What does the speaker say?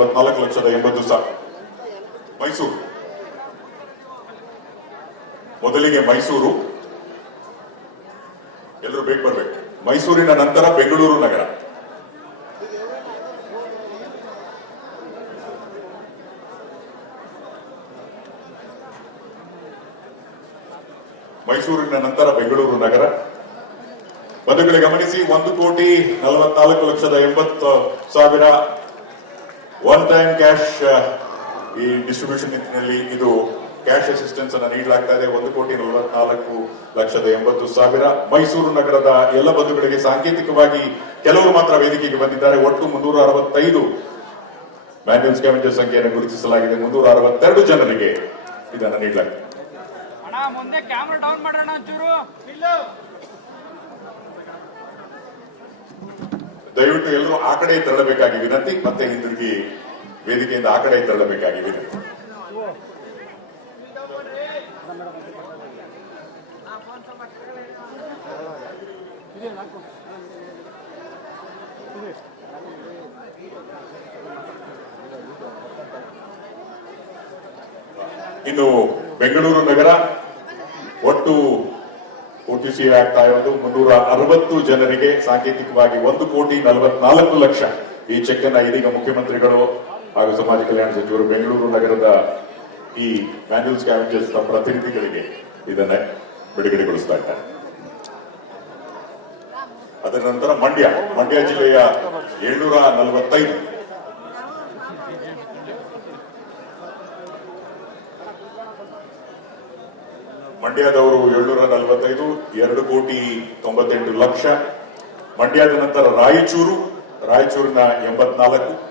ನಲವತ್ನಾಲ್ಕು ಲಕ್ಷದ ಎಂಬತ್ತು ಸಾವಿರ. ಮೈಸೂರು. ಮೊದಲಿಗೆ ಮೈಸೂರು. ಎಲ್ಲರೂ ಬೇಕು ಬರ್ಬೇಕು. ಮೈಸೂರಿನ ನಂತರ ಬೆಂಗಳೂರು ನಗರ. ಮೈಸೂರಿನ ನಂತರ ಬೆಂಗಳೂರು ನಗರ. ಬಂಧುಗಳಿಗೆ ಗಮನಿಸಿ, ಒಂದು ಕೋಟಿ ನಲವತ್ನಾಲ್ಕು ಲಕ್ಷದ ಎಂಬತ್ತು ಸಾವಿರ ಒನ್ ಟೈಮ್ ಕ್ಯಾಶ್ ಈ ಡಿಸ್ಟ್ರಿಬ್ಯೂಷನ್ ನಿಟ್ಟಿನಲ್ಲಿ ಇದು ಕ್ಯಾಶ್ ಅಸಿಸ್ಟೆನ್ಸ್ ಅನ್ನು ನೀಡಲಾಗ್ತಾ ಇದೆ. ಒಂದು ಕೋಟಿ ನಲವತ್ನಾಲ್ಕು ಲಕ್ಷದ ಎಂಬತ್ತು ಸಾವಿರ. ಮೈಸೂರು ನಗರದ ಎಲ್ಲ ಬಂಧುಗಳಿಗೆ ಸಾಂಕೇತಿಕವಾಗಿ ಕೆಲವರು ಮಾತ್ರ ವೇದಿಕೆಗೆ ಬಂದಿದ್ದಾರೆ. ಒಟ್ಟು ಮುನ್ನೂರ ಅರವತ್ತೈದು ಮ್ಯಾನ್ಯಲ್ ಸ್ಕ್ಯಾವೆಂಜರ್ ಸಂಖ್ಯೆಯನ್ನು ಗುರುತಿಸಲಾಗಿದೆ. ಮುನ್ನೂರ ಅರವತ್ತೆರಡು ಜನರಿಗೆ ಇದನ್ನು ನೀಡಲಾಗಿದೆ. ದಯವಿಟ್ಟು ಎಲ್ಲರೂ ಆ ಕಡೆ ತೆರಳಬೇಕಾಗಿ ವಿನಂತಿ, ಮತ್ತೆ ಹಿಂದಿರುಗಿ ವೇದಿಕೆಯಿಂದ ಆ ಕಡೆ ತೆರಳಬೇಕಾಗಿ ವಿನಂತಿ. ಇನ್ನು ಬೆಂಗಳೂರು ನಗರ ಒಟ್ಟು ಒಟಿಸಿ ಆಗ್ತಾ ಇರೋದು ಮುನ್ನೂರ ಅರವತ್ತು ಜನರಿಗೆ ಸಾಂಕೇತಿಕವಾಗಿ ಒಂದು ಕೋಟಿ ನಲವತ್ನಾಲ್ಕು ಲಕ್ಷ ಈ ಚೆಕ್ ಅನ್ನ ಇದೀಗ ಮುಖ್ಯಮಂತ್ರಿಗಳು ಹಾಗೂ ಸಮಾಜ ಕಲ್ಯಾಣ ಸಚಿವರು ಬೆಂಗಳೂರು ನಗರದ ಈ ಮ್ಯಾನ್ಯಲ್ ಸ್ಕ್ಯಾವೆಂಜರ್ಸ್ ಪ್ರತಿನಿಧಿಗಳಿಗೆ ಇದನ್ನ ಬಿಡುಗಡೆಗೊಳಿಸ್ತಾ ಇದ್ದಾರೆ. ಅದರ ನಂತರ ಮಂಡ್ಯ ಮಂಡ್ಯ ಜಿಲ್ಲೆಯ ಏಳ್ನೂರ ನಲವತ್ತೈದು ಮಂಡ್ಯದವರು ಏಳ್ನೂರ ನಲವತ್ತೈದು ಎರಡು ಕೋಟಿ ತೊಂಬತ್ತೆಂಟು ಲಕ್ಷ. ಮಂಡ್ಯದ ನಂತರ ರಾಯಚೂರು ರಾಯಚೂರಿನ ಎಂಬತ್ನಾಲ್ಕು.